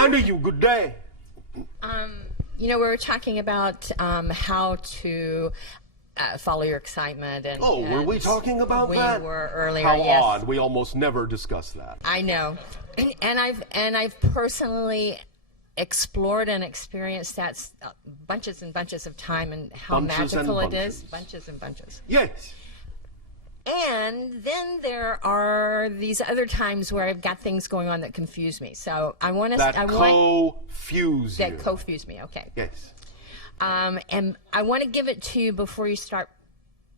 And to you, good day. You know, we were talking about how to follow your excitement. And Were we talking about that? We were earlier. How yes. odd! We almost never discuss that. I know, and I've personally explored and experienced that bunches and bunches of time, and how magical it is. Bunches and bunches. Yes. And then there are these other times where I've got things going on that confuse me. So I want to. That confuse you. That confuse me. Okay. Yes. And I want to give it to you before you start,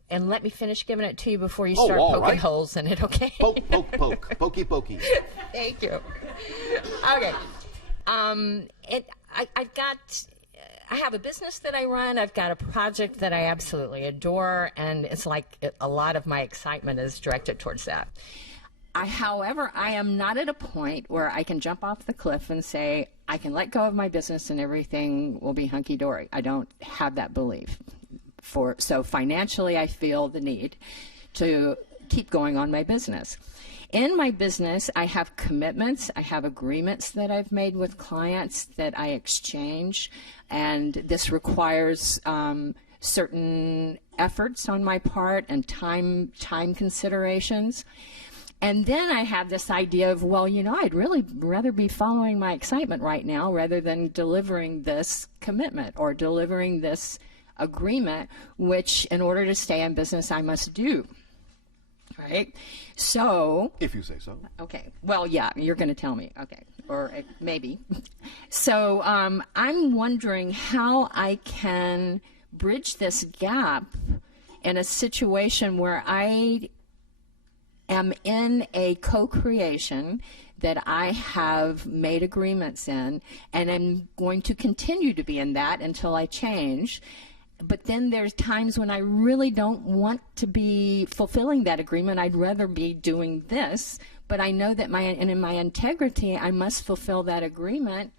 and let me finish giving it to you before you start poking holes in it. Okay. Poke, poke, poke, pokey, pokey. Thank you. Okay. I have a business that I run. I've got a project that I absolutely adore, and it's like a lot of my excitement is directed towards that. However, I am not at a point where I can jump off the cliff and say, I can let go of my business and everything will be hunky-dory. I don't have that belief. So financially, I feel the need to keep going on my business. In my business, I have commitments, I have agreements that I've made with clients that I exchange, and this requires certain efforts on my part and time considerations. And then I have this idea of, well, you know, I'd really rather be following my excitement right now rather than delivering this commitment or delivering this agreement, which in order to stay in business, I must do. Right? So. If you say so. Okay. Well, yeah, you're going to tell me. Okay. Or maybe. So I'm wondering how I can bridge this gap in a situation where I am in a co-creation that I have made agreements in, and I'm going to continue to be in that until I change. But then there's times when I really don't want to be fulfilling that agreement. I'd rather be doing this, but I know that in my integrity, I must fulfill that agreement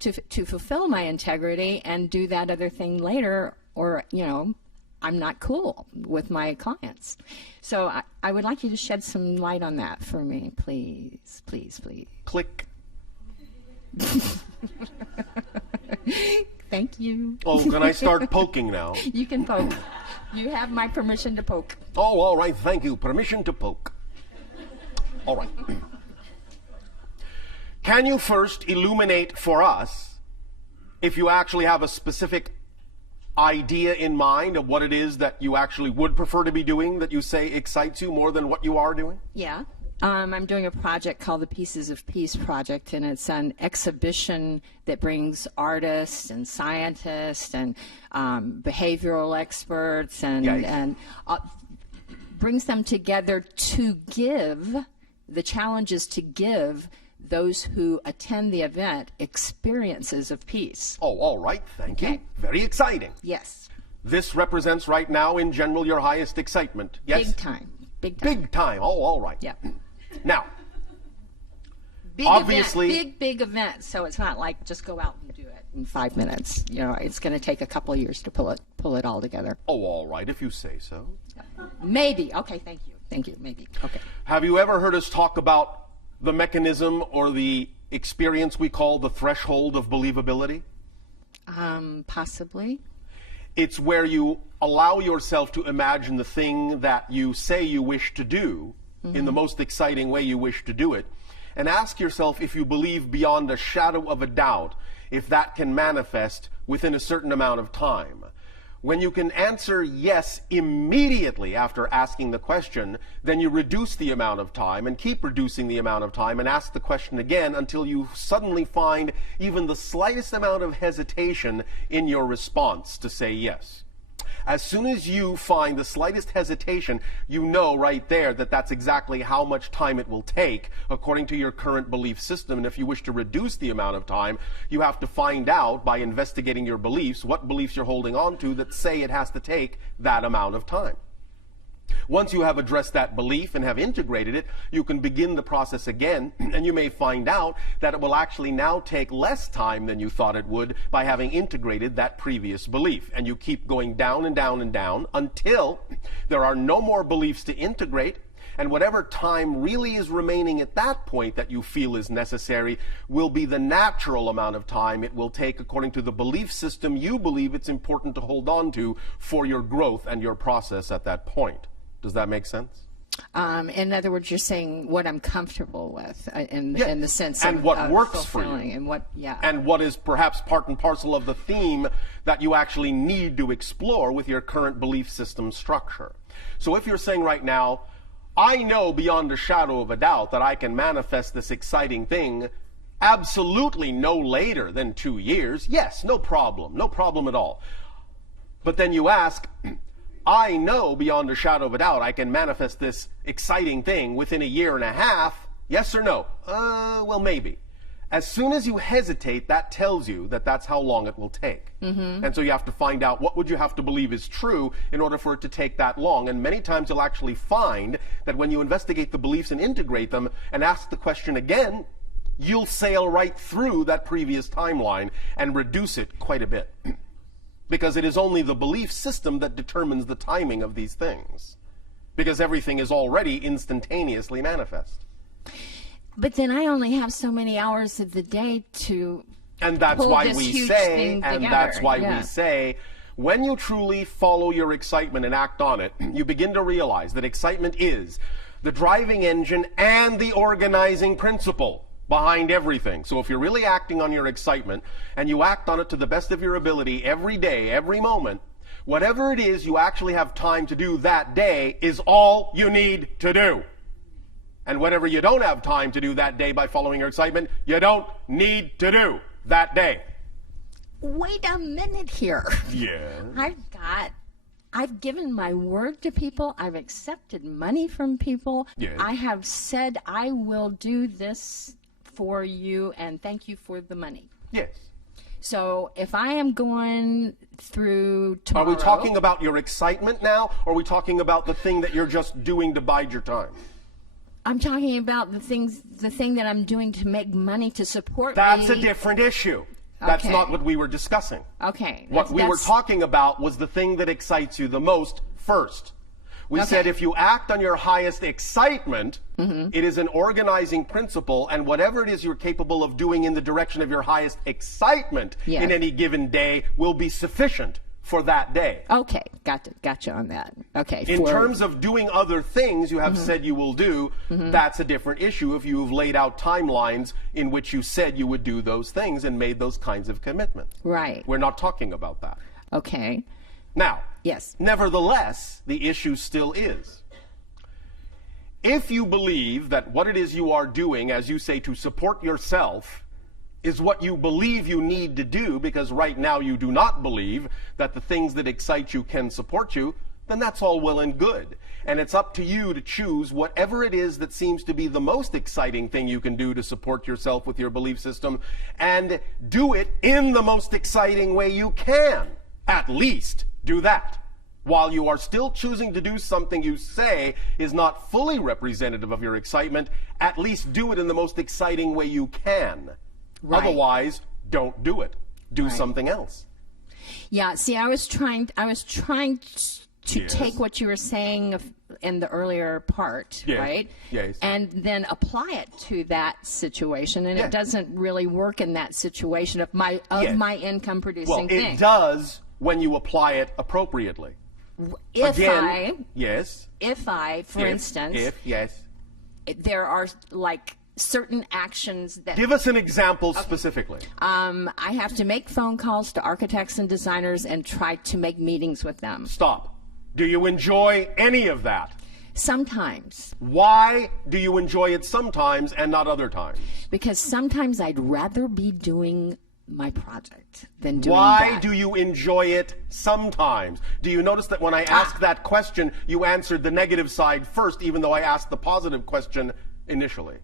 to fulfill my integrity and do that other thing later, or, you know, I'm not cool with my clients. So I would like you to shed some light on that for me, please, please, please. Click. Thank you. Oh, can I start poking now? You can poke. You have my permission to poke. Oh, all right. Thank you. Permission to poke. All right. Can you first illuminate for us, if you actually have a specific idea in mind of what it is that you actually would prefer to be doing, that you say excites you more than what you are doing? Yeah. I'm doing a project called the Pieces of Peace Project, and it's an exhibition that brings artists and scientists and behavioral experts and brings them together to give, the challenge is to give those who attend the event experiences of peace. Oh, all right. Thank you. Very exciting. Yes. This represents right now, in general, your highest excitement. Yes? Big time. Big time. Big time. Oh, all right. Yeah. Now, big obviously, event, big event. So it's not like just go out and do it in 5 minutes. You know, it's going to take a couple of years to pull it all together. Oh, all right, if you say so. Maybe. Okay. Thank you. Thank you. Maybe. Okay. Have you ever heard us talk about the mechanism or the experience we call the threshold of believability? Possibly. It's where you allow yourself to imagine the thing that you say you wish to do in the most exciting way you wish to do it, and ask yourself if you believe beyond a shadow of a doubt if that can manifest within a certain amount of time. When you can answer yes immediately after asking the question, then you reduce the amount of time and keep reducing the amount of time and ask the question again until you suddenly find even the slightest amount of hesitation in your response to say yes. As soon as you find the slightest hesitation, you know right there that that's exactly how much time it will take according to your current belief system. And if you wish to reduce the amount of time, you have to find out by investigating your beliefs what beliefs you're holding on to that say it has to take that amount of time. Once you have addressed that belief and have integrated it, you can begin the process again, and you may find out that it will actually now take less time than you thought it would by having integrated that previous belief. And you keep going down and down and down until there are no more beliefs to integrate, And whatever time really is remaining at that point that you feel is necessary will be the natural amount of time it will take according to the belief system you believe it's important to hold on to for your growth and your process at that point. Does that make sense? In other words, you're saying what I'm comfortable with in the sense and of what works for you, and what, and what is perhaps part and parcel of the theme that you actually need to explore with your current belief system structure. So if you're saying right now, I know beyond a shadow of a doubt that I can manifest this exciting thing absolutely no later than 2 years, yes, no problem at all. But then you ask, I know beyond a shadow of a doubt I can manifest this exciting thing within 1.5 years, yes or no? Well, maybe. As soon as you hesitate, that tells you that that's how long it will take. And so you have to find out what would you have to believe is true in order for it to take that long. And many times you'll actually find that when you investigate the beliefs and integrate them and ask the question again, you'll sail right through that previous timeline and reduce it quite a bit. Because it is only the belief system that determines the timing of these things. Because everything is already instantaneously manifest. But then I only have so many hours of the day to And that's pull why this we huge say, thing and together. that's why Yeah. we say, when you truly follow your excitement and act on it, you begin to realize that excitement is the driving engine and the organizing principle behind everything. So if you're really acting on your excitement and you act on it to the best of your ability every day, every moment, whatever it is you actually have time to do that day is all you need to do. And whatever you don't have time to do that day by following your excitement, you don't need to do that day. Wait a minute here. Yeah. I've given my word to people. I've accepted money from people. Yes. I have said I will do this for you and thank you for the money. Yes. So if I am going through tomorrow... Are we talking about your excitement now, or are we talking about the thing that you're just doing to bide your time? I'm talking about the thing that I'm doing to make money to support me. That's a different issue. That's Okay. not what we were discussing. Okay. What we were talking about was the thing that excites you the most first. We said if you act on your highest excitement, it is an organizing principle, and whatever it is you're capable of doing in the direction of your highest excitement in any given day will be sufficient for that day. Okay, gotcha on that. Okay. In terms of doing other things you have said you will do, that's a different issue if you've laid out timelines in which you said you would do those things and made those kinds of commitments. Right. We're not talking about that. Okay. Now, Yes. nevertheless, the issue still is. If you believe that what it is you are doing, as you say, to support yourself, is what you believe you need to do, because right now you do not believe that the things that excite you can support you, then that's all well and good. And it's up to you to choose whatever it is that seems to be the most exciting thing you can do to support yourself with your belief system, and do it in the most exciting way you can. At least do that. While you are still choosing to do something you say is not fully representative of your excitement, at least do it in the most exciting way you can. Right. Otherwise, don't do it. Do something else. Yeah, see, I was trying to take what you were saying in the earlier part, right? Yes. And then apply it to that situation, and it doesn't really work in that situation of my income producing thing. It does when you apply it appropriately. If I, for instance, there are like certain actions that... Give us an example specifically. I have to make phone calls to architects and designers and try to make meetings with them. Stop. Do you enjoy any of that? Sometimes. Why do you enjoy it sometimes and not other times? Because sometimes I'd rather be doing my project than doing Why that. do you enjoy it sometimes? Do you notice that when I asked that question, you answered the negative side first, even though I asked the positive question initially?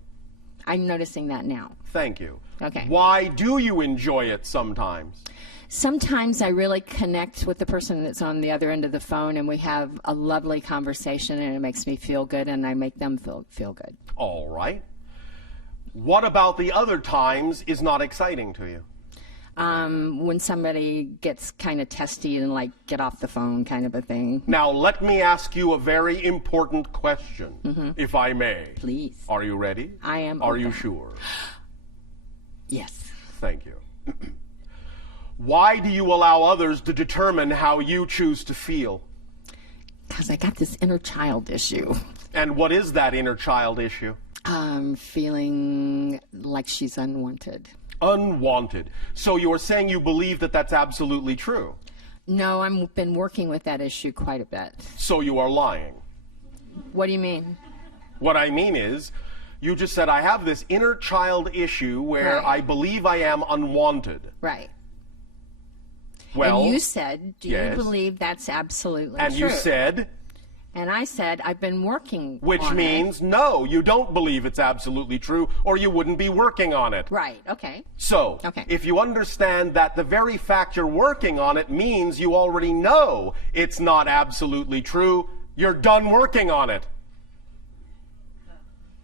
I'm noticing that now. Thank you. Okay. Why do you enjoy it sometimes? Sometimes I really connect with the person that's on the other end of the phone, and we have a lovely conversation, and it makes me feel good, and I make them feel good. All right. What about the other times is not exciting to you? When somebody gets kind of testy and like get off the phone kind of a thing. Now, let me ask you a very important question, if I may. Please. Are you ready? I am Are open. you sure? Yes. Thank you. Why do you allow others to determine how you choose to feel? Because I got this inner child issue. And what is that inner child issue? Feeling like she's unwanted. Unwanted. So you're saying you believe that that's absolutely true? No, I've been working with that issue quite a bit. So you are lying. What do you mean? What I mean is, you just said I have this inner child issue where Right. I believe I am unwanted. Right. Well, and you said, do yes. you believe that's absolutely and true? you said, And I said, I've been working which on means it. no, you don't believe it's absolutely true, or you wouldn't be working on it. Right, okay. So, Okay. if you understand that the very fact you're working on it means you already know it's not absolutely true, you're done working on it.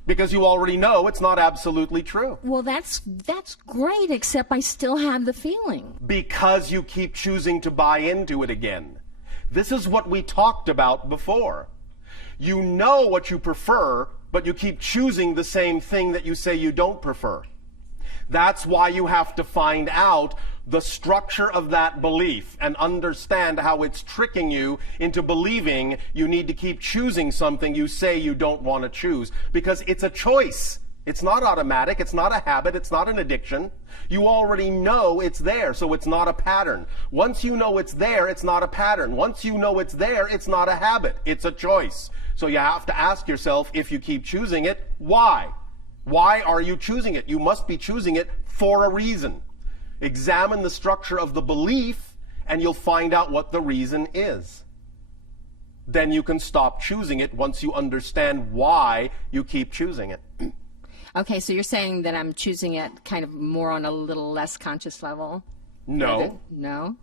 Because you already know it's not absolutely true. Well, that's great, except I still have the feeling. Because you keep choosing to buy into it again. This is what we talked about before. You know what you prefer, but you keep choosing the same thing that you say you don't prefer. That's why you have to find out the structure of that belief and understand how it's tricking you into believing you need to keep choosing something you say you don't want to choose. Because it's a choice. It's not automatic. It's not a habit. It's not an addiction. You already know it's there, so it's not a pattern. Once you know it's there, it's not a pattern. Once you know it's there, it's not a habit. It's a choice. So you have to ask yourself, if you keep choosing it, why? Why are you choosing it? You must be choosing it for a reason. Examine the structure of the belief, and you'll find out what the reason is. Then you can stop choosing it once you understand why you keep choosing it. Okay, so you're saying that I'm choosing it kind of more on a little less conscious level? No. No?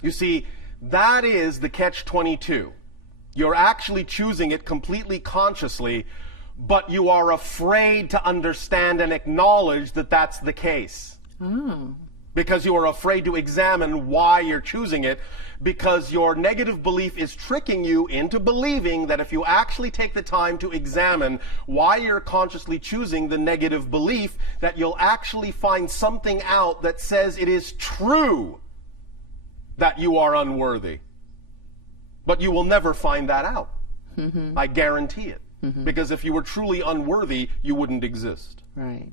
You see, that is the catch-22. You're actually choosing it completely consciously, but you are afraid to understand and acknowledge that that's the case. Oh. Because you are afraid to examine why you're choosing it, because your negative belief is tricking you into believing that if you actually take the time to examine why you're consciously choosing the negative belief, that you'll actually find something out that says it is true that you are unworthy. But you will never find that out. Mm-hmm. I guarantee it. Mm-hmm. Because if you were truly unworthy, you wouldn't exist. Right.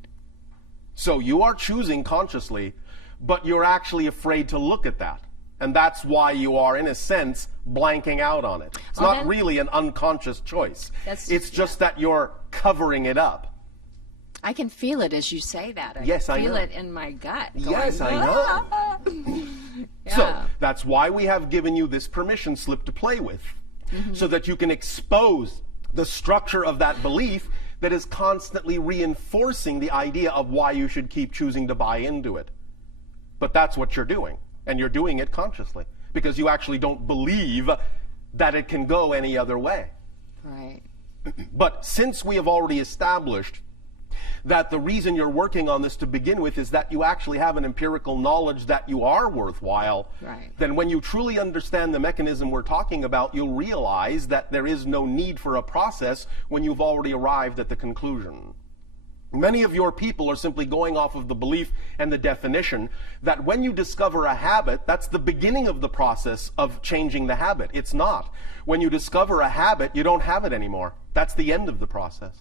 So you are choosing consciously, but you're actually afraid to look at that. And that's why you are, in a sense, blanking out on it. It's not really an unconscious choice. It's just that you're covering it up. I can feel it as you say that. I Yes, I feel know. it in my gut. Yes, I know. Yeah. So that's why we have given you this permission slip to play with, so that you can expose the structure of that belief that is constantly reinforcing the idea of why you should keep choosing to buy into it. But that's what you're doing, and you're doing it consciously, because you actually don't believe that it can go any other way. Right. But since we have already established that the reason you're working on this to begin with is that you actually have an empirical knowledge that you are worthwhile, Right. then when you truly understand the mechanism we're talking about, you'll realize that there is no need for a process when you've already arrived at the conclusion. Many of your people are simply going off of the belief and the definition that when you discover a habit, that's the beginning of the process of changing the habit. It's not. When you discover a habit, you don't have it anymore. That's the end of the process.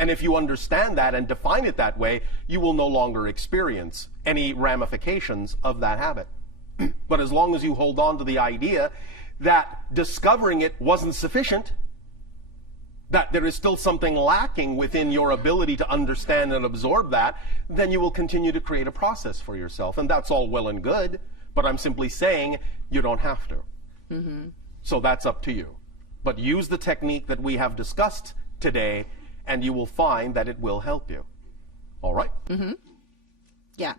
And if you understand that and define it that way, you will no longer experience any ramifications of that habit. But as long as you hold on to the idea that discovering it wasn't sufficient, that there is still something lacking within your ability to understand and absorb that, then you will continue to create a process for yourself. And that's all well and good, but I'm simply saying you don't have to. Mm-hmm. So that's up to you. But use the technique that we have discussed today, and you will find that it will help you. All right? Mm-hmm. Yeah.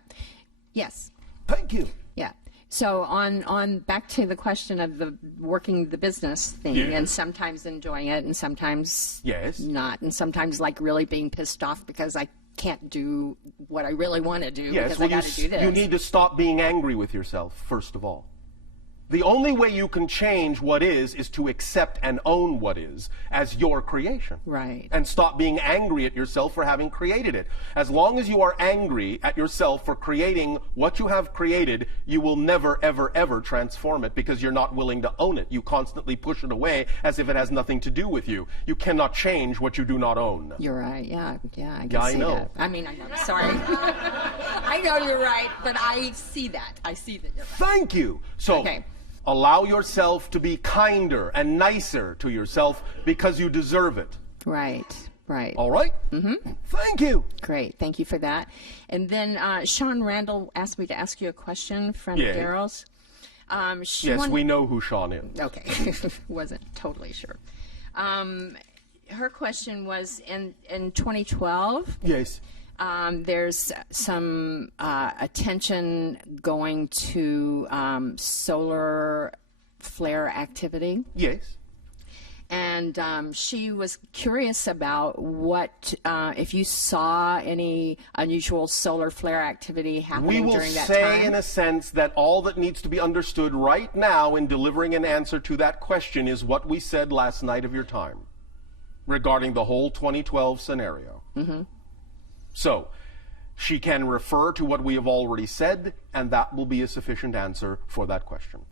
Yes. Thank you. Yeah. So on back to the question of the working the business thing, Yeah. and sometimes enjoying it and sometimes Yes. not, and sometimes like really being pissed off because I can't do what I really want to do Yes, because well, I got to do this. you need to stop being angry with yourself, first of all. The only way you can change what is to accept and own what is as your creation. Right. And stop being angry at yourself for having created it. As long as you are angry at yourself for creating what you have created, you will never, ever, ever transform it because you're not willing to own it. You constantly push it away as if it has nothing to do with you. You cannot change what you do not own. You're right. Yeah, I can Yeah, I see know. that. I mean, I'm sorry. I know you're right, but I see that. I see that you're right. Thank you. So, Okay. allow yourself to be kinder and nicer to yourself because you deserve it. Right. All right? Mm-hmm. Thank you. Great. Thank you for that. And then Sean Randall asked me to ask you a question, friend of Yeah. Daryl's. Yes, we know who Sean is. Okay. Wasn't totally sure. Her question was in 2012. Yes. There's some attention going to solar flare activity. Yes. And she was curious about what, if you saw any unusual solar flare activity happening during that time. We will say in a sense that all that needs to be understood right now in delivering an answer to that question is what we said last night of your time regarding the whole 2012 scenario. Mm-hmm. So, she can refer to what we have already said, and that will be a sufficient answer for that question.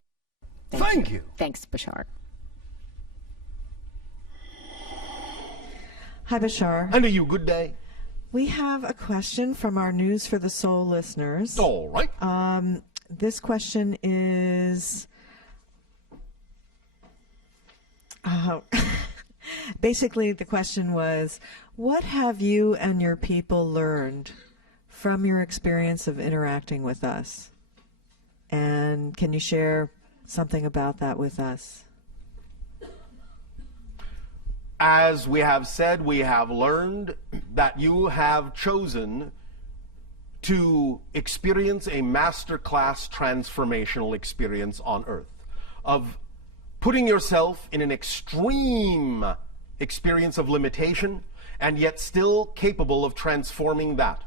Thank you. Thanks, Bashar. Hi, Bashar. And to you, good day. We have a question from our News for the Soul listeners. All right. This question is... basically, the question was, what have you and your people learned from your experience of interacting with us? And can you share something about that with us? As we have said, we have learned that you have chosen to experience a masterclass transformational experience on earth of putting yourself in an extreme experience of limitation and yet still capable of transforming that.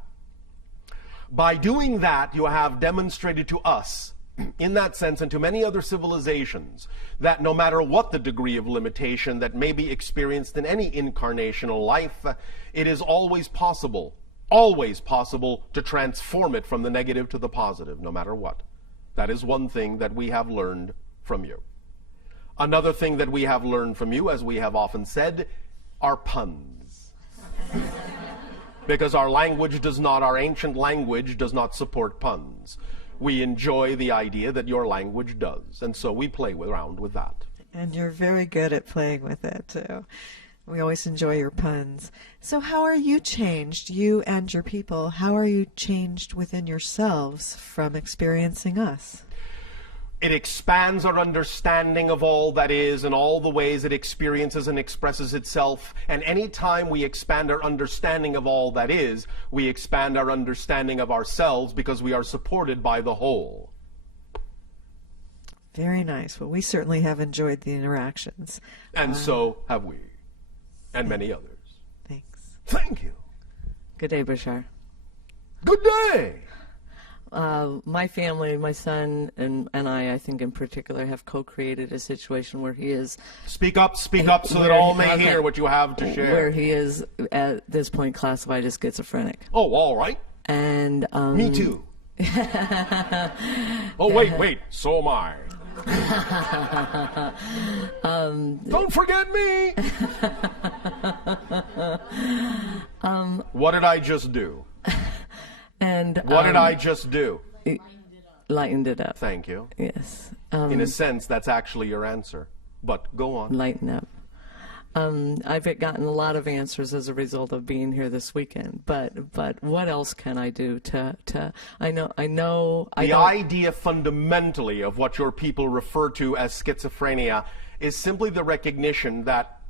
By doing that, you have demonstrated to us, in that sense, and to many other civilizations, that no matter what the degree of limitation that may be experienced in any incarnational life, it is always possible to transform it from the negative to the positive, no matter what. That is one thing that we have learned from you. Another thing that we have learned from you, as we have often said, are puns. Because our ancient language does not support puns. We enjoy the idea that your language does, and so we play around with that. And you're very good at playing with it, too. We always enjoy your puns. So how are you changed, you and your people? How are you changed within yourselves from experiencing us? It expands our understanding of all that is and all the ways it experiences and expresses itself. And any time we expand our understanding of all that is, we expand our understanding of ourselves because we are supported by the whole. Very nice. Well, we certainly have enjoyed the interactions. And so have we. And many others. Thanks. Thank you. Good day, Bashar. Good day. My family, my son, and I think in particular, have co-created a situation where he is... Speak up so that all may hear what you have to share. Where he is, at this point, classified as schizophrenic. Oh, all right. And... Me too. Oh, wait, so am I. Don't forget me! What did I just do? And what did I just do? Lightened it up. Thank you. Yes. In a sense, that's actually your answer. But go on. Lighten up. I've gotten a lot of answers as a result of being here this weekend. But what else can I do to I know. The idea fundamentally of what your people refer to as schizophrenia is simply the recognition that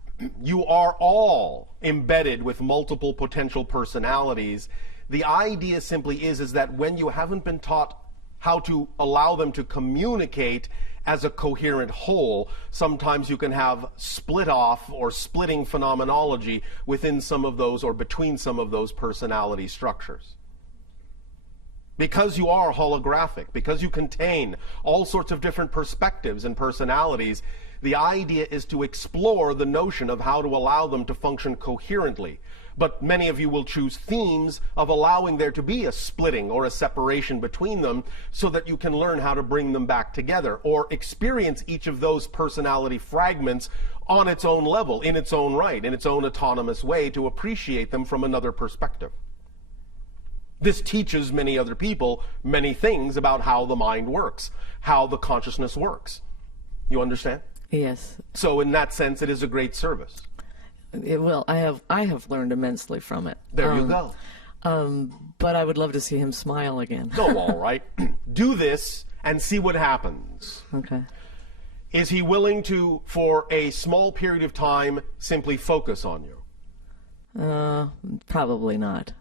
you are all embedded with multiple potential personalities. The idea simply is that when you haven't been taught how to allow them to communicate as a coherent whole. Sometimes you can have split off or splitting phenomenology within some of those or between some of those personality structures. Because you are holographic, because you contain all sorts of different perspectives and personalities, the idea is to explore the notion of how to allow them to function coherently. But many of you will choose themes of allowing there to be a splitting or a separation between them so that you can learn how to bring them back together or experience each of those personality fragments on its own level, in its own right, in its own autonomous way, to appreciate them from another perspective. This teaches many other people many things about how the mind works, how the consciousness works. You understand? Yes. So in that sense, it is a great service. Well, I have learned immensely from it. There you go. But I would love to see him smile again. Oh, all right. Do this and see what happens. Okay. Is he willing to, for a small period of time, simply focus on you? Probably not.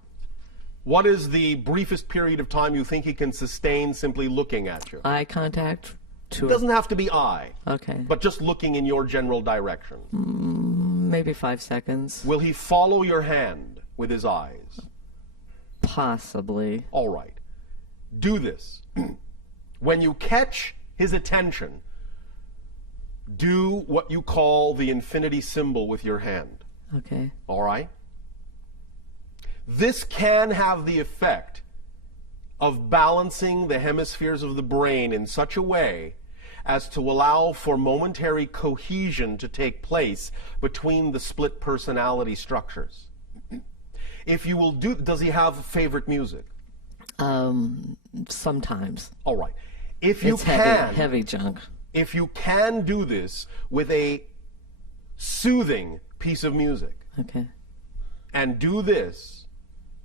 What is the briefest period of time you think he can sustain simply looking at you? Eye contact? It doesn't have to be eye. Okay. But just looking in your general direction. Maybe 5 seconds. Will he follow your hand with his eyes? Possibly. All right. Do this. When you catch his attention, do what you call the infinity symbol with your hand. Okay. All right? This can have the effect of balancing the hemispheres of the brain in such a way as to allow for momentary cohesion to take place between the split personality structures. If you will do, does he have favorite music? Sometimes. All right. If you It's can, heavy junk. if you can do this with a soothing piece of music, Okay. and do this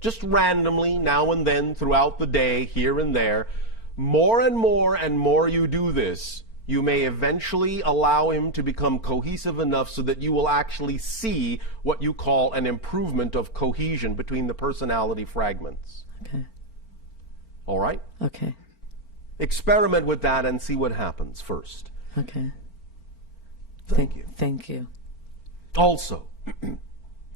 just randomly now and then throughout the day, here and there, more and more you do this, you may eventually allow him to become cohesive enough so that you will actually see what you call an improvement of cohesion between the personality fragments. Okay. All right? Okay. Experiment with that and see what happens first. Okay. Thank you. Thank you. Also,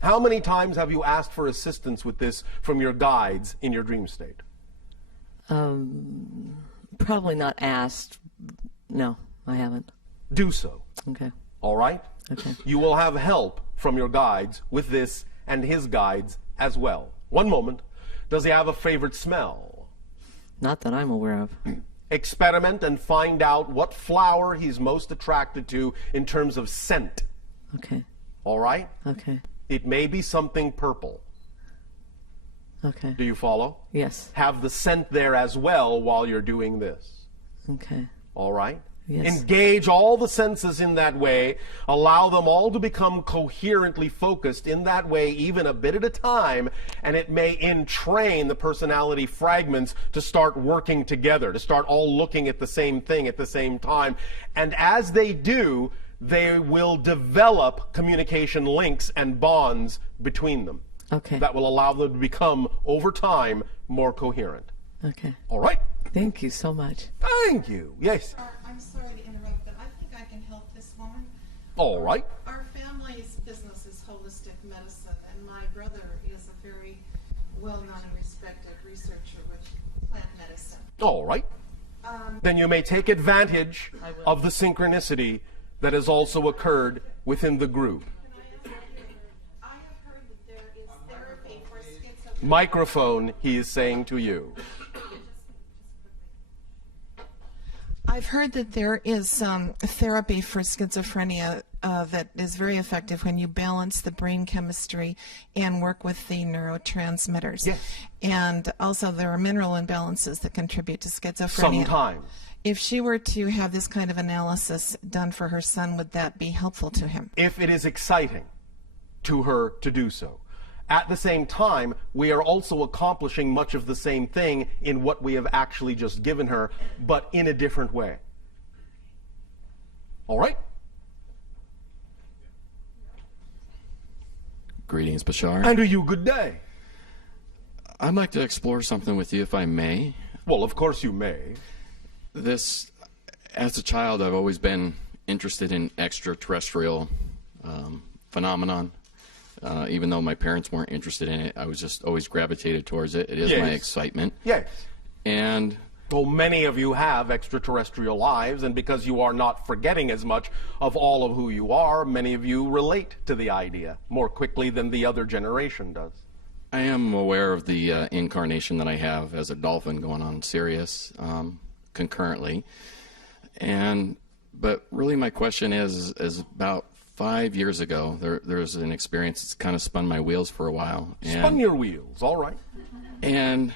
how many times have you asked for assistance with this from your guides in your dream state? Probably not asked. No, I haven't. Do so. Okay. All right? Okay. You will have help from your guides with this and his guides as well. One moment. Does he have a favorite smell? Not that I'm aware of. Experiment and find out what flower he's most attracted to in terms of scent. Okay. All right? Okay. It may be something purple. Okay. Do you follow? Yes. Have the scent there as well while you're doing this. Okay. All right? Yes. Engage all the senses in that way. Allow them all to become coherently focused in that way, even a bit at a time, and it may entrain the personality fragments to start working together, to start all looking at the same thing at the same time. And as they do, they will develop communication links and bonds between them. Okay. That will allow them to become, over time, more coherent. Okay. All right? Thank you so much. Thank you. Yes. I'm sorry to interrupt, but I think I can help this woman. All right. Our family's business is holistic medicine, and my brother is a very well-known and respected researcher with plant medicine. All right. Then you may take advantage of the synchronicity that has also occurred within the group. I have heard that there is therapy for schizophrenia. Microphone, he is saying to you. I've heard that there is therapy for schizophrenia that is very effective when you balance the brain chemistry and work with the neurotransmitters. Yes. And also there are mineral imbalances that contribute to schizophrenia. Sometimes. If she were to have this kind of analysis done for her son, would that be helpful to him? If it is exciting to her to do so. At the same time, we are also accomplishing much of the same thing in what we have actually just given her, but in a different way. All right? Greetings, Bashar. And to you, good day. I'd like to explore something with you, if I may. Well, of course you may. This, as a child, I've always been interested in extraterrestrial phenomenon. Even though my parents weren't interested in it, I was just always gravitated towards it. It is my excitement. Yes. And well, many of you have extraterrestrial lives, and because you are not forgetting as much of all of who you are, many of you relate to the idea more quickly than the other generation does. I am aware of the incarnation that I have as a dolphin going on Sirius concurrently. But really my question is about 5 years ago, there's an experience that's kind of spun my wheels for a while. Spun your wheels, all right. And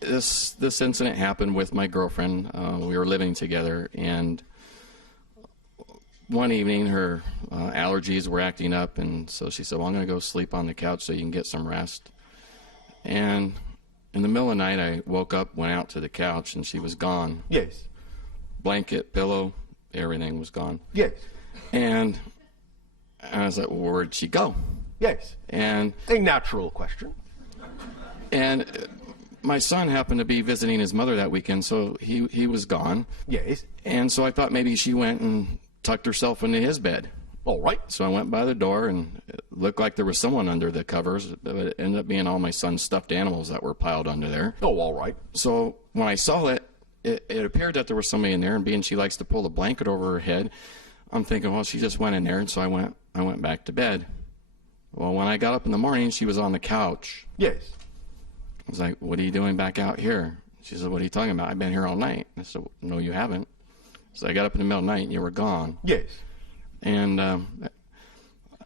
this incident happened with my girlfriend. We were living together, and one evening her allergies were acting up, and so she said, well, I'm going to go sleep on the couch so you can get some rest. And in the middle of the night, I woke up, went out to the couch, and she was gone. Yes. Blanket, pillow, everything was gone. Yes. And I was like, well, where'd she go? Yes. And a natural question. And my son happened to be visiting his mother that weekend, so he was gone. Yes. And so I thought maybe she went and tucked herself into his bed. All right. So I went by the door, and it looked like there was someone under the covers, but it ended up being all my son's stuffed animals that were piled under there. Oh, all right. So when I saw it, it appeared that there was somebody in there, and being she likes to pull the blanket over her head, I'm thinking, well, she just went in there, and so I went back to bed. Well, when I got up in the morning, she was on the couch. Yes. I was like, what are you doing back out here? She said, what are you talking about? I've been here all night. I said, no, you haven't. So I got up in the middle of the night, and you were gone. Yes. And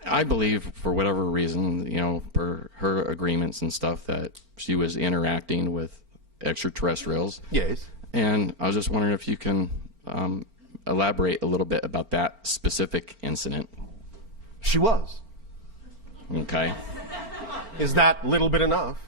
I believe, for whatever reason, you know, per her agreements and stuff, that she was interacting with extraterrestrials. Yes. And I was just wondering if you can elaborate a little bit about that specific incident. She was. Okay. Is that little bit enough?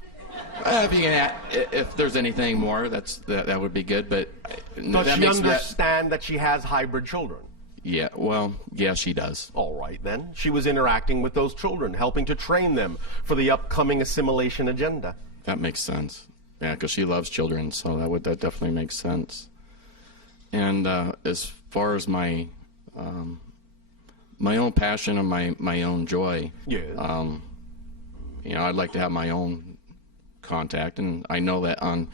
If there's anything more, that would be good. But does she understand that she has hybrid children? Yeah, well, yeah, she does. All right, then. She was interacting with those children, helping to train them for the upcoming assimilation agenda. That makes sense. Yeah, because she loves children, so that definitely makes sense. And as far as my own passion and my own joy, yeah. You know, I'd like to have my own contact, and I know that on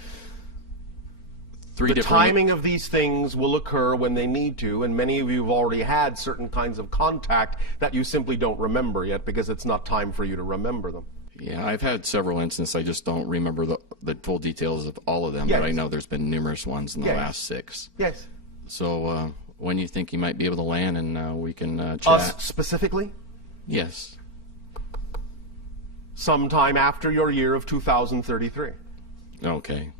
the timing of these things will occur when they need to, and many of you have already had certain kinds of contact that you simply don't remember yet because it's not time for you to remember them. Yeah, I've had several instances. I just don't remember the full details of all of them, yes. But I know there's been numerous ones in the last 6. Yes. So when you think you might be able to land, and we can chat. Us specifically? Yes. Sometime after your year of 2033. Okay.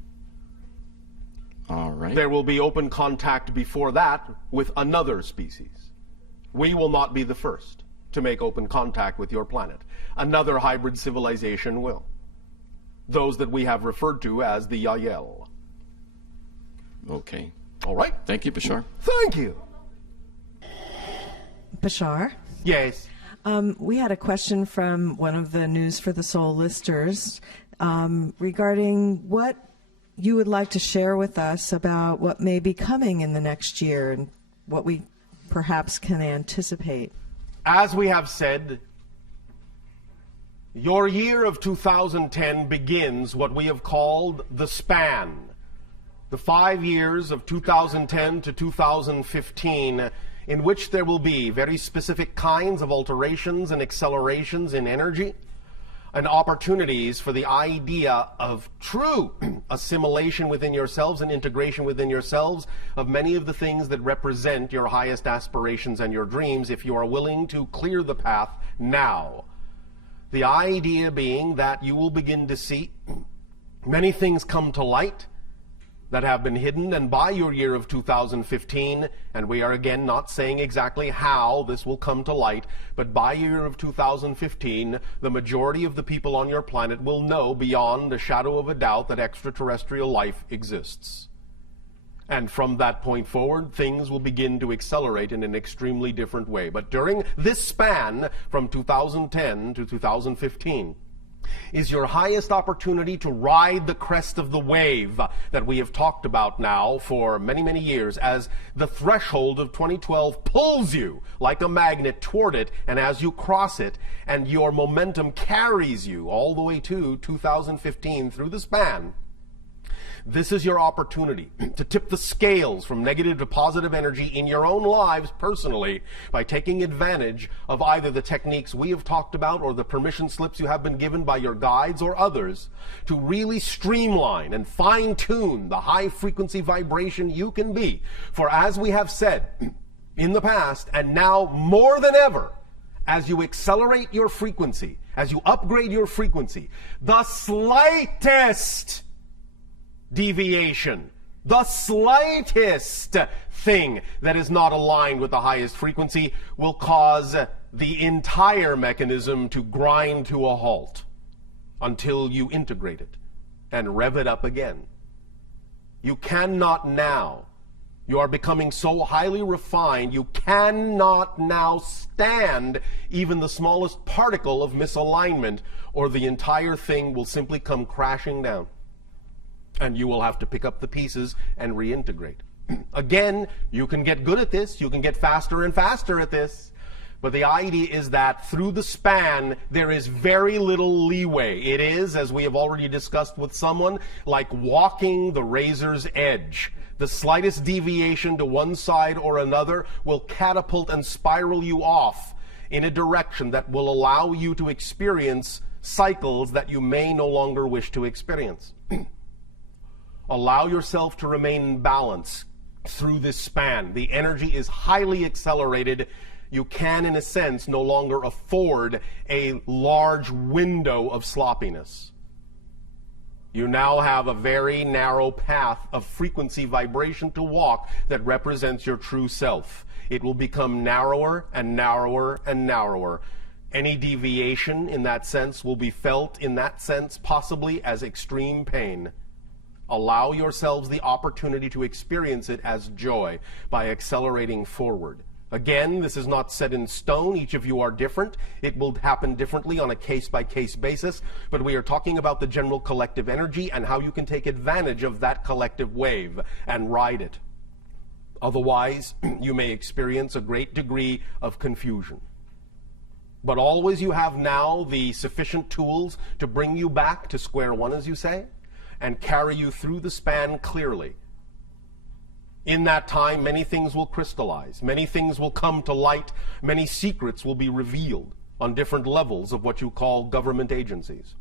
All right. There will be open contact before that with another species. We will not be the first to make open contact with your planet. Another hybrid civilization will. Those that we have referred to as the Yael. Okay. All right. Thank you, Bashar. Thank you. Bashar? Yes. We had a question from one of the News for the Soul listers regarding what you would like to share with us about what may be coming in the next year and what we perhaps can anticipate. As we have said, your year of 2010 begins what we have called the span. The 5 years of 2010 to 2015, in which there will be very specific kinds of alterations and accelerations in energy and opportunities for the idea of true assimilation within yourselves and integration within yourselves of many of the things that represent your highest aspirations and your dreams, if you are willing to clear the path now. The idea being that you will begin to see many things come to light that have been hidden, and by your year of 2015, and we are again not saying exactly how this will come to light, but by year of 2015, the majority of the people on your planet will know beyond a shadow of a doubt that extraterrestrial life exists. And from that point forward, things will begin to accelerate in an extremely different way. But during this span, from 2010 to 2015, is your highest opportunity to ride the crest of the wave that we have talked about now for many, many years, as the threshold of 2012 pulls you like a magnet toward it, and as you cross it, and your momentum carries you all the way to 2015 through the span. This is your opportunity to tip the scales from negative to positive energy in your own lives personally by taking advantage of either the techniques we have talked about or the permission slips you have been given by your guides or others to really streamline and fine-tune the high-frequency vibration you can be. For as we have said in the past, and now more than ever, as you accelerate your frequency, as you upgrade your frequency, the slightest deviation, the slightest thing that is not aligned with the highest frequency will cause the entire mechanism to grind to a halt until you integrate it and rev it up again. You cannot now. You are becoming so highly refined, you cannot now stand even the smallest particle of misalignment, or the entire thing will simply come crashing down. And you will have to pick up the pieces and reintegrate. Again, you can get good at this, you can get faster and faster at this, but the idea is that through the span, there is very little leeway. It is, as we have already discussed with someone, like walking the razor's edge. The slightest deviation to one side or another will catapult and spiral you off in a direction that will allow you to experience cycles that you may no longer wish to experience. Allow yourself to remain in balance through this span. The energy is highly accelerated. You can, in a sense, no longer afford a large window of sloppiness. You now have a very narrow path of frequency vibration to walk that represents your true self. It will become narrower and narrower and narrower. Any deviation in that sense will be felt in that sense possibly as extreme pain. Allow yourselves the opportunity to experience it as joy by accelerating forward. Again, this is not set in stone. Each of you are different. It will happen differently on a case-by-case basis, but we are talking about the general collective energy and how you can take advantage of that collective wave and ride it. Otherwise, you may experience a great degree of confusion. But always you have now the sufficient tools to bring you back to square one, as you say, and carry you through the span clearly. In that time, many things will crystallize, many things will come to light, many secrets will be revealed on different levels of what you call government agencies.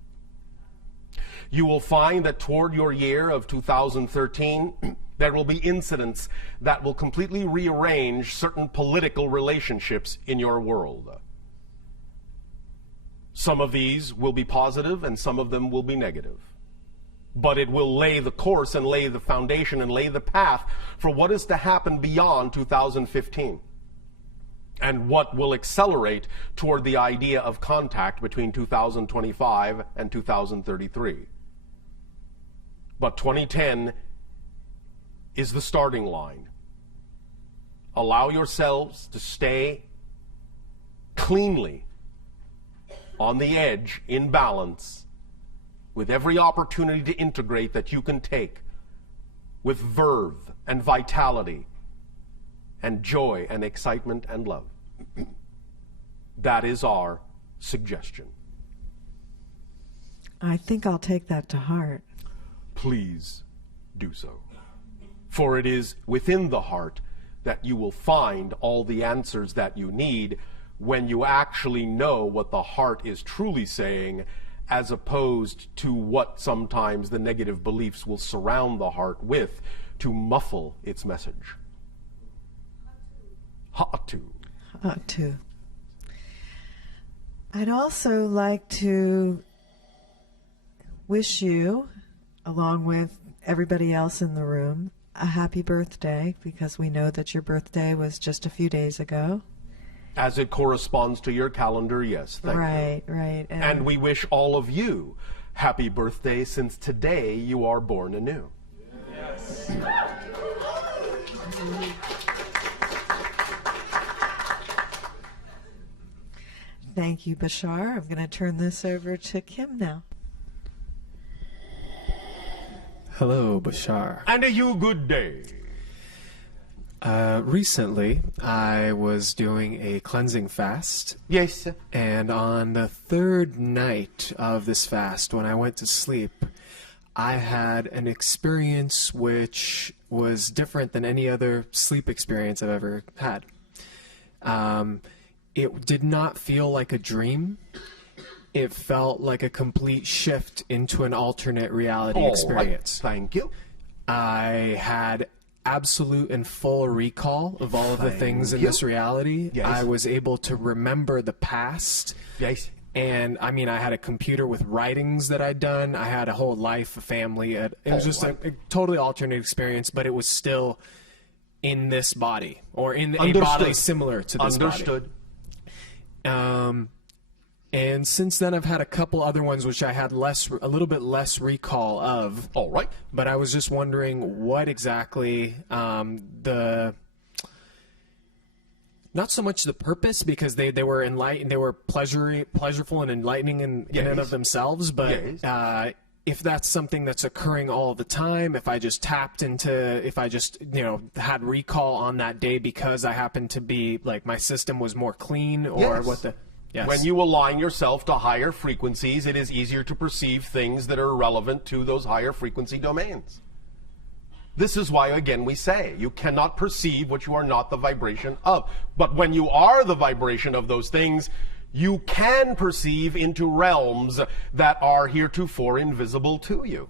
You will find that toward your year of 2013, there will be incidents that will completely rearrange certain political relationships in your world. Some of these will be positive and some of them will be negative. But it will lay the course and lay the foundation and lay the path for what is to happen beyond 2015 and what will accelerate toward the idea of contact between 2025 and 2033. But 2010 is the starting line. Allow yourselves to stay cleanly on the edge, in balance, with every opportunity to integrate that you can take, with verve and vitality and joy and excitement and love. That is our suggestion. I think I'll take that to heart. Please do so. For it is within the heart that you will find all the answers that you need when you actually know what the heart is truly saying, as opposed to what sometimes the negative beliefs will surround the heart with to muffle its message. Ha-tu. Ha-tu. I'd also like to wish you, along with everybody else in the room, a happy birthday, because we know that your birthday was just a few days ago. As it corresponds to your calendar, yes. Thank you. Right. And we wish all of you happy birthday, since today you are born anew. Yes. Thank you, Bashar. I'm going to turn this over to Kim now. Hello, Bashar. And a you good day. Recently, I was doing a cleansing fast, Yes. and on the third night of this fast, when I went to sleep, I had an experience which was different than any other sleep experience I've ever had. It did not feel like a dream. It felt like a complete shift into an alternate reality experience. Right. Thank you. I had absolute and full recall of all of the things in this reality. Yes. I was able to remember the past. Yes. And I mean, I had a computer with writings that I'd done. I had a whole life, a family. It was just a totally alternate experience, but it was still in this body, or in a body similar to this Understood. body. And since then, I've had a couple other ones which I had a little bit less recall of. All right. But I was just wondering what exactly not so much the purpose, because they were enlightened, they were pleasureful and enlightening in and of themselves, but if that's something that's occurring all the time, if I just had recall on that day because I happened to be, like, my system was more clean, or what the... Yes. When you align yourself to higher frequencies, it is easier to perceive things that are relevant to those higher frequency domains. This is why, again, we say you cannot perceive what you are not the vibration of. But when you are the vibration of those things, you can perceive into realms that are heretofore invisible to you.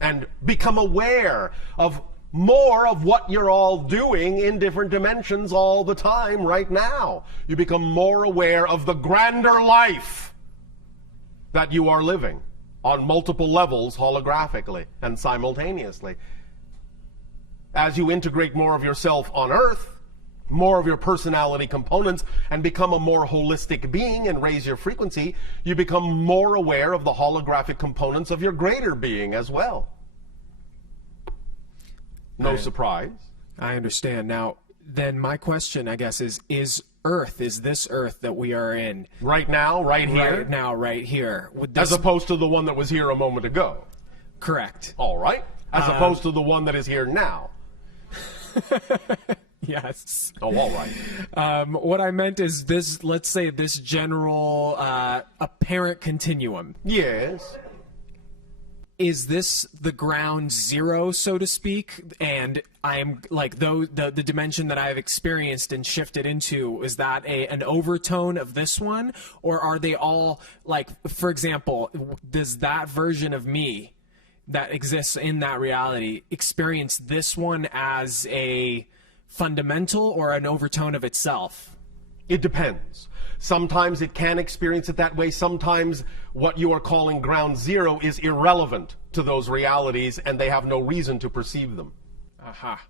And become aware of more of what you're all doing in different dimensions all the time right now. You become more aware of the grander life that you are living on multiple levels, holographically and simultaneously. As you integrate more of yourself on Earth, more of your personality components, and become a more holistic being and raise your frequency, you become more aware of the holographic components of your greater being as well. No surprise. I understand. Now, then my question, I guess, is this Earth that we are in? Right now, right here? Right now, right here. As opposed to the one that was here a moment ago? Correct. All right. As opposed to the one that is here now? Yes. Oh, all right. What I meant is this, let's say this general apparent continuum. Yes. Is this the ground zero, so to speak? And I'm like, the dimension that I've experienced and shifted into, is that an overtone of this one? Or are they all, like, for example, does that version of me that exists in that reality experience this one as a fundamental or an overtone of itself? It depends. Sometimes it can experience it that way. Sometimes what you are calling ground zero is irrelevant to those realities, and they have no reason to perceive them. Aha.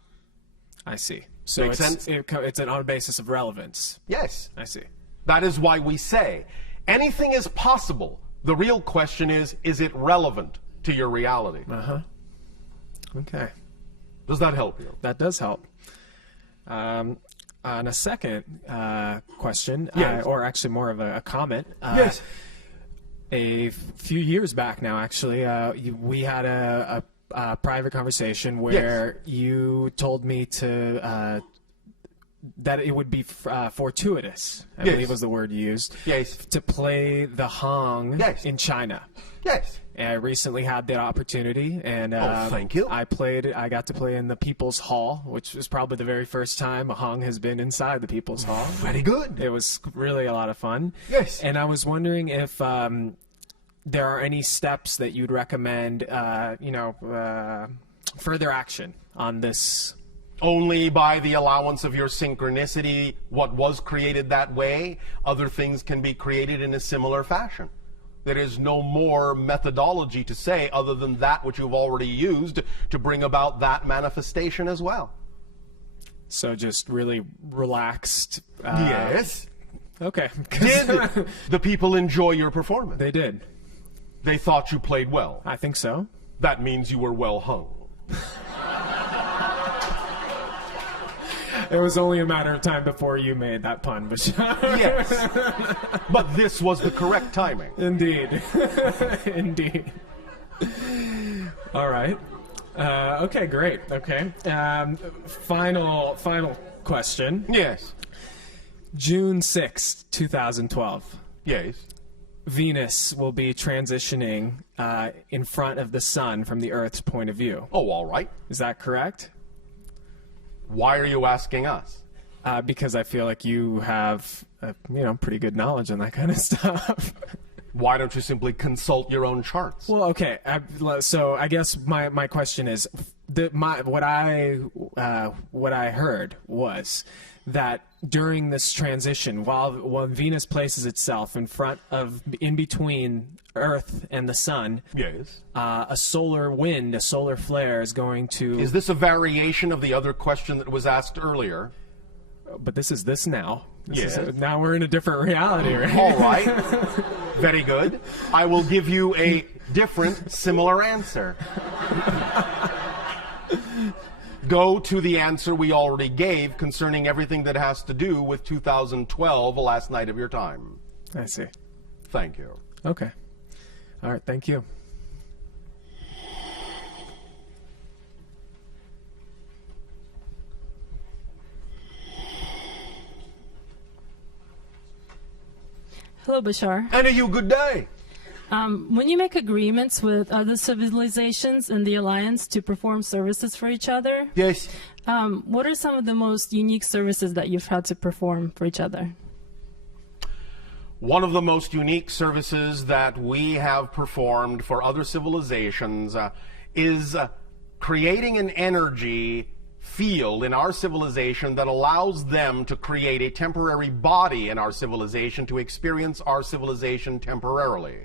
I see. So Makes sense? It's on a basis of relevance. Yes. I see. That is why we say anything is possible. The real question is it relevant to your reality? Uh-huh. Okay. Does that help you? That does help. On a second question, Yes. or actually more of a comment. Yes. A few years back now, actually, we had a private conversation where you told me to that it would be fortuitous, I believe was the word you used, to play the Hong in China. Yes. And I recently had the opportunity, and thank you. I got to play in the People's Hall, which was probably the very first time a Hong has been inside the People's Hall. Very good. It was really a lot of fun. Yes. And I was wondering if there are any steps that you'd recommend, further action on this. Only by the allowance of your synchronicity, what was created that way, other things can be created in a similar fashion. There is no more methodology to say other than that which you've already used to bring about that manifestation as well. So just really relaxed. Yes. Okay. Did the people enjoy your performance? They did. They thought you played well. I think so. That means you were well hung. It was only a matter of time before you made that pun, but yes. But this was the correct timing. Indeed. Indeed. All right. Okay, great. Okay. Final question. Yes. June 6th, 2012. Yes. Venus will be transitioning in front of the sun from the Earth's point of view. Oh, all right. Is that correct? Why are you asking us? Because I feel like you have, pretty good knowledge on that kind of stuff. Why don't you simply consult your own charts? Well, okay. So I guess my question is, what I heard was that during this transition, while Venus places itself in between Earth and the sun, Yes. a solar wind, a solar flare is going to. Is this a variation of the other question that was asked earlier? But this is this now. Yes. Now we're in a different reality, right? All right. Very good. I will give you a different, similar answer. Go to the answer we already gave concerning everything that has to do with 2012, the last night of your time. I see. Thank you. Okay. All right. Thank you. Hello, Bashar. And you good day. When you make agreements with other civilizations in the Alliance to perform services for each other, Yes. what are some of the most unique services that you've had to perform for each other? One of the most unique services that we have performed for other civilizations is creating an energy field in our civilization that allows them to create a temporary body in our civilization to experience our civilization temporarily.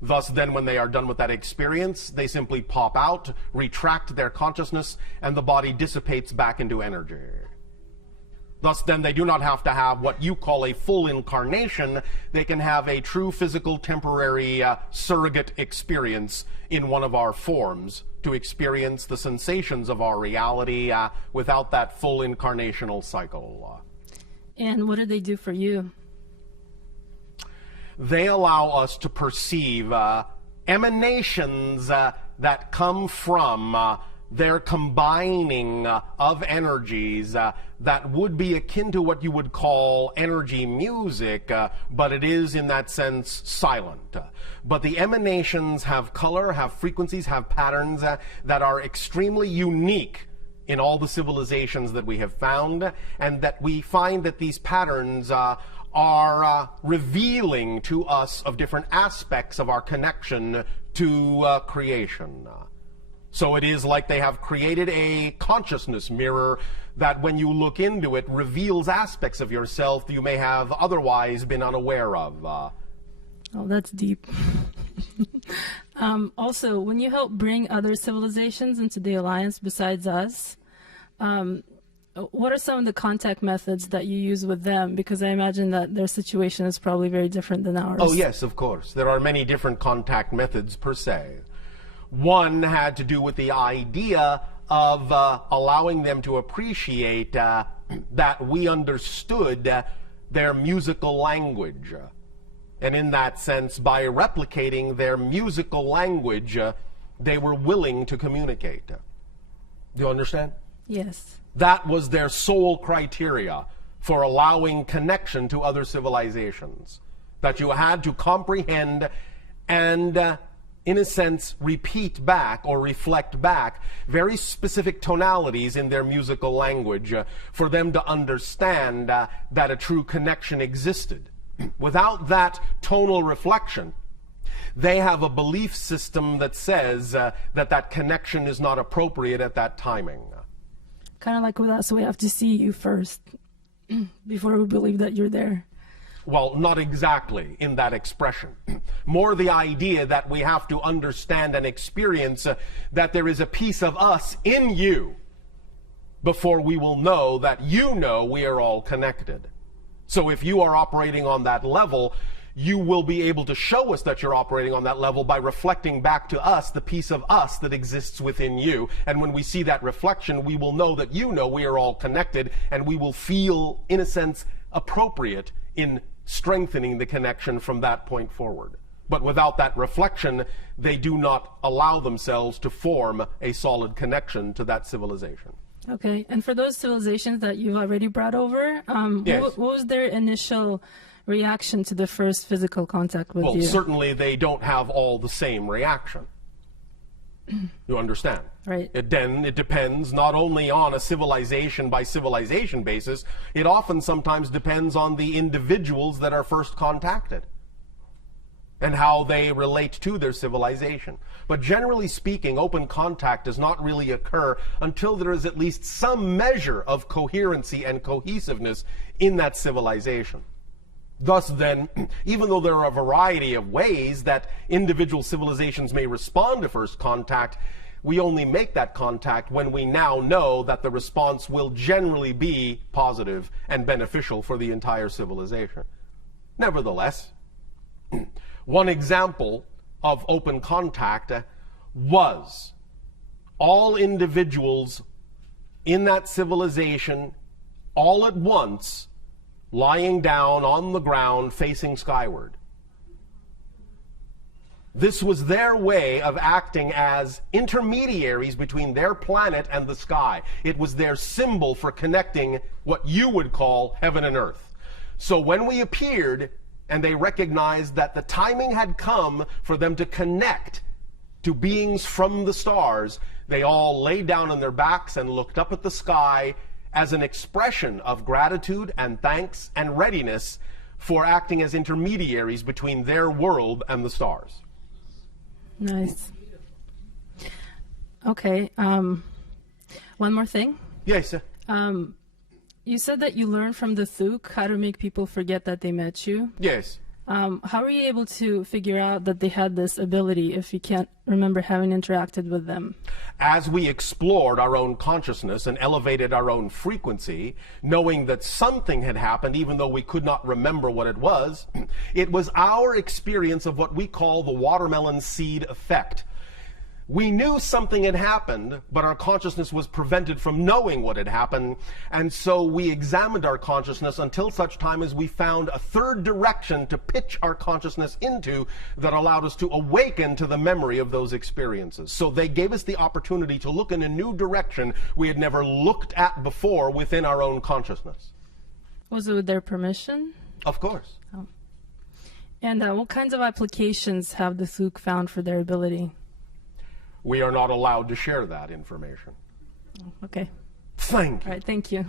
Thus, then, when they are done with that experience, they simply pop out, retract their consciousness, and the body dissipates back into energy. Thus, then, they do not have to have what you call a full incarnation. They can have a true physical, temporary, surrogate experience in one of our forms to experience the sensations of our reality without that full incarnational cycle. And what do they do for you? They allow us to perceive emanations that come from their combining of energies that would be akin to what you would call energy music, but it is in that sense silent. But the emanations have color, have frequencies, have patterns that are extremely unique in all the civilizations that we have found, and that we find that these patterns are revealing to us of different aspects of our connection to creation. So it is like they have created a consciousness mirror that when you look into it reveals aspects of yourself you may have otherwise been unaware of. Oh, that's deep. Also, when you help bring other civilizations into the Alliance besides us, what are some of the contact methods that you use with them? Because I imagine that their situation is probably very different than ours. Oh, yes, of course. There are many different contact methods per se. One had to do with the idea of allowing them to appreciate that we understood their musical language. And in that sense, by replicating their musical language, they were willing to communicate. Do you understand? Yes. That was their sole criteria for allowing connection to other civilizations. That you had to comprehend and in a sense, repeat back or reflect back very specific tonalities in their musical language for them to understand that a true connection existed. Without that tonal reflection, they have a belief system that says that connection is not appropriate at that timing. Kind of like with us, we have to see you first before we believe that you're there. Well, not exactly in that expression. More the idea that we have to understand and experience that there is a piece of us in you before we will know that you know we are all connected. So if you are operating on that level, you will be able to show us that you're operating on that level by reflecting back to us the piece of us that exists within you. And when we see that reflection, we will know that you know we are all connected, and we will feel, in a sense, appropriate in strengthening the connection from that point forward. But without that reflection, they do not allow themselves to form a solid connection to that civilization. Okay, and for those civilizations that you've already brought over, Yes. what was their initial reaction to the first physical contact with Well, you? certainly they don't have all the same reaction. You understand? Right. It depends not only on a civilization by civilization basis, it often sometimes depends on the individuals that are first contacted and how they relate to their civilization. But generally speaking, open contact does not really occur until there is at least some measure of coherency and cohesiveness in that civilization. Thus then, even though there are a variety of ways that individual civilizations may respond to first contact, we only make that contact when we now know that the response will generally be positive and beneficial for the entire civilization. Nevertheless, one example of open contact was all individuals in that civilization all at once lying down on the ground facing skyward. This was their way of acting as intermediaries between their planet and the sky. It was their symbol for connecting what you would call heaven and earth. So when we appeared and they recognized that the timing had come for them to connect to beings from the stars, they all lay down on their backs and looked up at the sky as an expression of gratitude and thanks and readiness for acting as intermediaries between their world and the stars. Nice. Okay. One more thing. Yes. You said that you learned from the Thuk how to make people forget that they met you. Yes. How were you able to figure out that they had this ability if you can't remember having interacted with them? As we explored our own consciousness and elevated our own frequency, knowing that something had happened, even though we could not remember what it was our experience of what we call the watermelon seed effect. We knew something had happened, but our consciousness was prevented from knowing what had happened, and so we examined our consciousness until such time as we found a third direction to pitch our consciousness into that allowed us to awaken to the memory of those experiences. So they gave us the opportunity to look in a new direction we had never looked at before within our own consciousness. Was it with their permission? Of course. Oh. And what kinds of applications have the Thuk found for their ability? We are not allowed to share that information. Okay. Thank you. All right, thank you.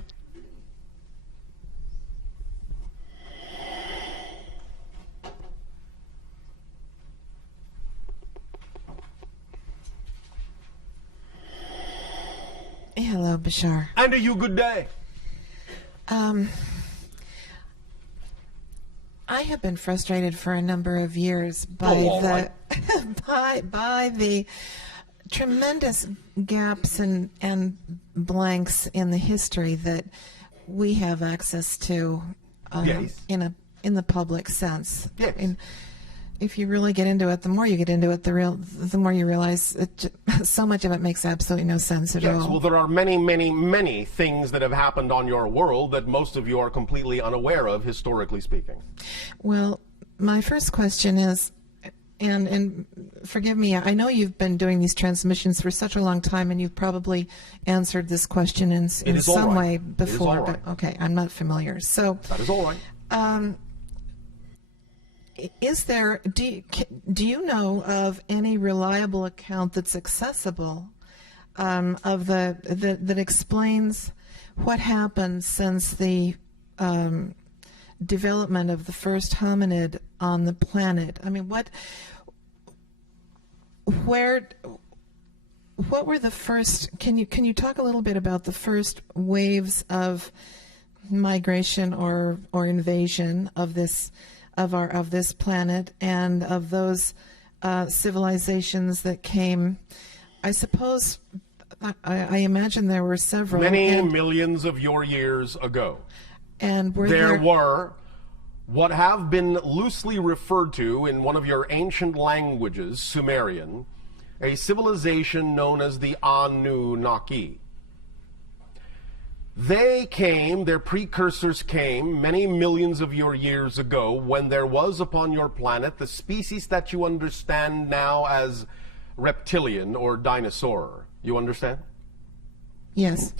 Hello, Bashar. And a you good day. I have been frustrated for a number of years by by the tremendous gaps and blanks in the history that we have access to Yes. in the public sense. Yes. And if you really get into it, the more you get into it, the more you realize so much of it makes absolutely no sense at Yes, all. well, there are many, many, many things that have happened on your world that most of you are completely unaware of, historically speaking. Well, my first question is, and forgive me, I know you've been doing these transmissions for such a long time, and you've probably answered this question in is all some right. way It is before. all right. But okay, I'm not familiar. So, That is all right. is there? Do you know of any reliable account that's accessible of that explains what happened since the development of the first hominid on the planet? I mean, what were the first? Can you talk a little bit about the first waves of migration or invasion of this planet and of those civilizations that came? I suppose I imagine there were several. Many millions of your years ago. And There were what have been loosely referred to in one of your ancient languages, Sumerian, a civilization known as the Anunnaki. They came, their precursors came many millions of your years ago when there was upon your planet the species that you understand now as reptilian or dinosaur. You understand? Yes.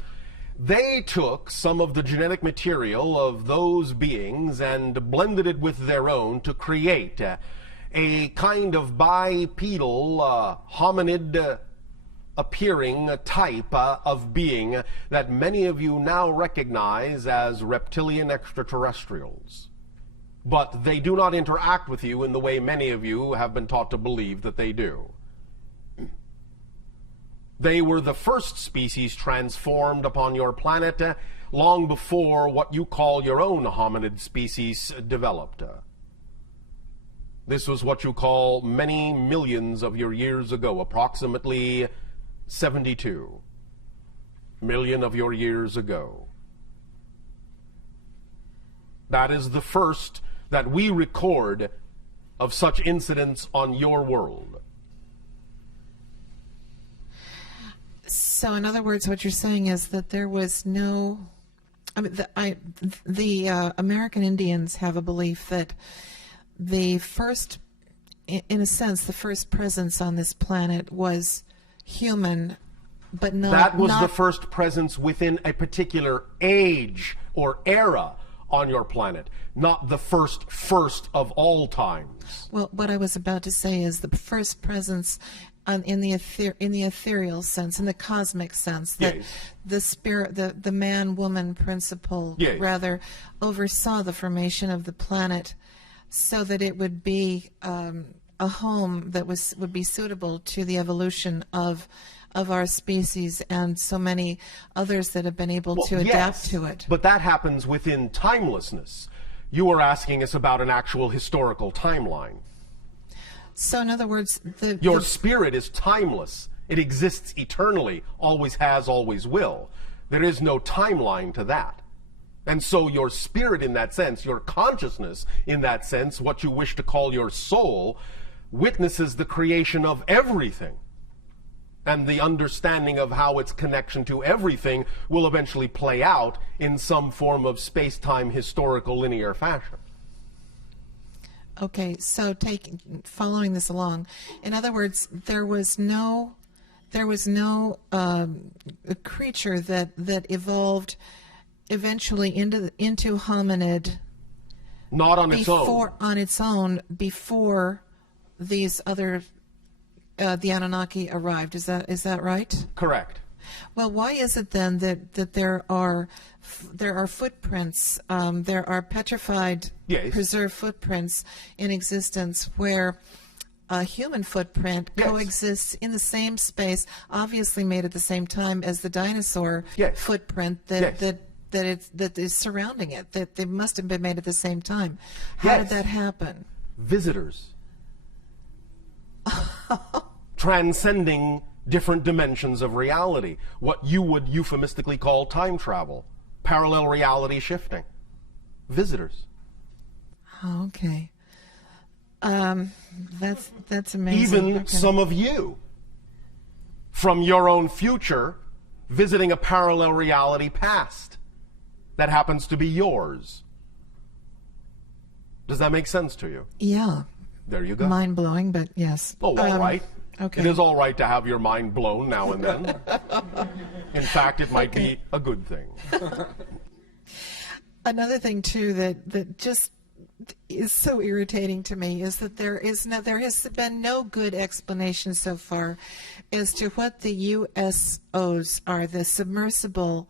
They took some of the genetic material of those beings and blended it with their own to create a kind of bipedal hominid appearing type of being that many of you now recognize as reptilian extraterrestrials. But they do not interact with you in the way many of you have been taught to believe that they do. They were the first species transformed upon your planet long before what you call your own hominid species developed. This was what you call many millions of your years ago, approximately 72 million of your years ago. That is the first that we record of such incidents on your world. So, in other words, what you're saying is that there was no. I mean, the American Indians have a belief that the first, in a sense, the first presence on this planet was human, but not. That was the first presence within a particular age or era on your planet, not the first of all times. Well, what I was about to say is the first presence in the ethereal sense, in the cosmic sense, that Yes. the spirit, the man-woman principle, Yes. rather oversaw the formation of the planet, so that it would be a home that would be suitable to the evolution of our species and so many others that have been able to adapt Yes, to it. but that happens within timelessness. You are asking us about an actual historical timeline. So, in other words, Your spirit is timeless. It exists eternally, always has, always will. There is no timeline to that. And so your spirit in that sense, your consciousness in that sense, what you wish to call your soul, witnesses the creation of everything. And the understanding of how its connection to everything will eventually play out in some form of space-time historical linear fashion. Okay, so following this along, in other words, there was no creature that evolved eventually into hominid. Not on its own. On its own before these other the Anunnaki arrived. Is that right? Correct. Well, why is it then that there are footprints, there are petrified, Yes. preserved footprints in existence where a human footprint Yes. coexists in the same space, obviously made at the same time as the dinosaur Yes. footprint Yes. that is surrounding it? That they must have been made at the same time. How did Yes. that happen? Visitors. Transcending different dimensions of reality. What you would euphemistically call time travel. Parallel reality shifting. Visitors. Oh, okay. That's amazing. Even Okay. some of you from your own future visiting a parallel reality past that happens to be yours. Does that make sense to you? Yeah. There you go. Mind blowing, but yes. Oh, all right. Okay. It is all right to have your mind blown now and then. In fact, it might be a good thing. Another thing too that just is so irritating to me is that there has been no good explanation so far as to what the USOs are, the submersible,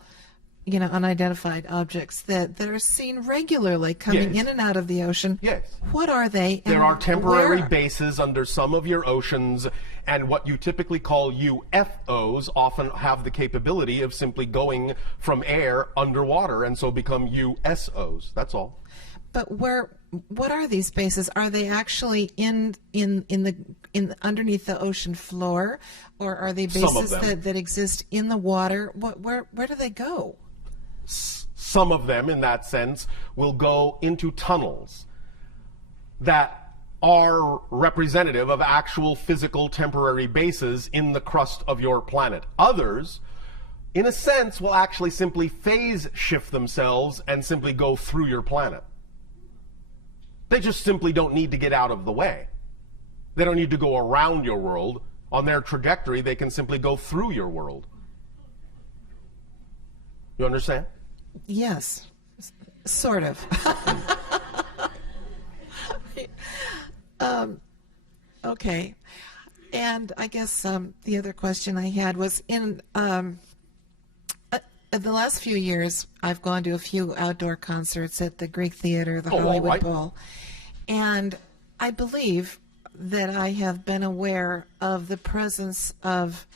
unidentified objects that are seen regularly coming Yes. in and out of the ocean. Yes. What are they? There and are temporary where? bases under some of your oceans, and what you typically call UFOs often have the capability of simply going from air underwater and so become USOs. That's all. But what are these bases? Are they actually in underneath the ocean floor, or are they Some of bases them. that exist in the water? Where do they go? Some of them, in that sense, will go into tunnels that are representative of actual physical temporary bases in the crust of your planet. Others in a sense, will actually simply phase shift themselves and simply go through your planet. They just simply don't need to get out of the way. They don't need to go around your world. On their trajectory, they can simply go through your world. You understand? Yes, sort of. Okay. And I guess the other question I had was in the last few years, I've gone to a few outdoor concerts at the Greek Theater, the Hollywood right. Bowl, and I believe that I have been aware of the presence of,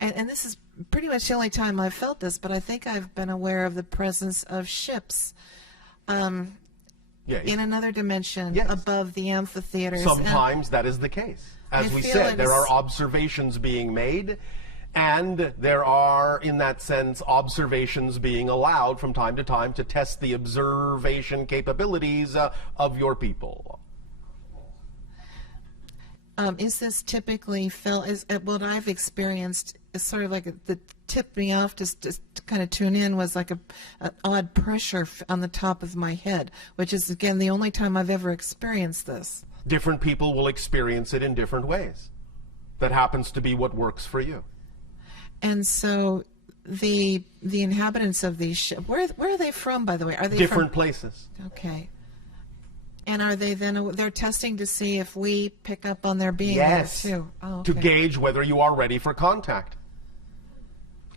and this is pretty much the only time I've felt this, but I think I've been aware of the presence of ships in another dimension above the amphitheaters. Sometimes that is the case. As we said, there are observations being made, and there are, in that sense, observations being allowed from time to time to test the observation capabilities of your people. Is this typically felt, what I've experienced is sort of like the tipped me off just to kind of tune in was like an odd pressure on the top of my head, which is, again, the only time I've ever experienced this. Different people will experience it in different ways. That happens to be what works for you. And so the inhabitants of these ships, where are they from, by the way? Are they different places? Okay. And are they then, they're testing to see if we pick up on their being yes, there too? Oh, okay. To gauge whether you are ready for contact.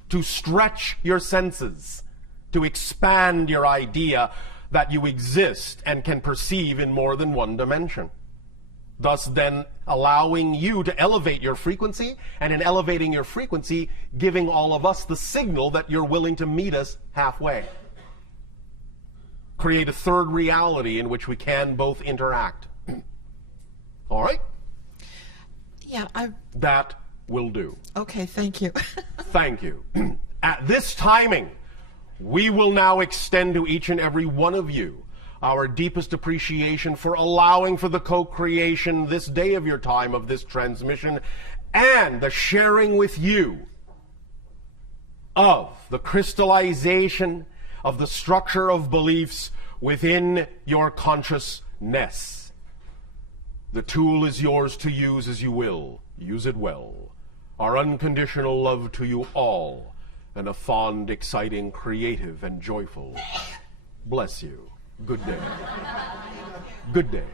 To stretch your senses. To expand your idea that you exist and can perceive in more than one dimension. Thus then allowing you to elevate your frequency, and in elevating your frequency, giving all of us the signal that you're willing to meet us halfway. Create a third reality in which we can both interact. All right? Yeah, that will do. Okay, thank you. Thank you. At this timing, we will now extend to each and every one of you our deepest appreciation for allowing for the co-creation this day of your time of this transmission and the sharing with you of the crystallization of the structure of beliefs within your consciousness. The tool is yours to use as you will. Use it well. Our unconditional love to you all, and a fond, exciting, creative, and joyful bless you. Good day. Good day.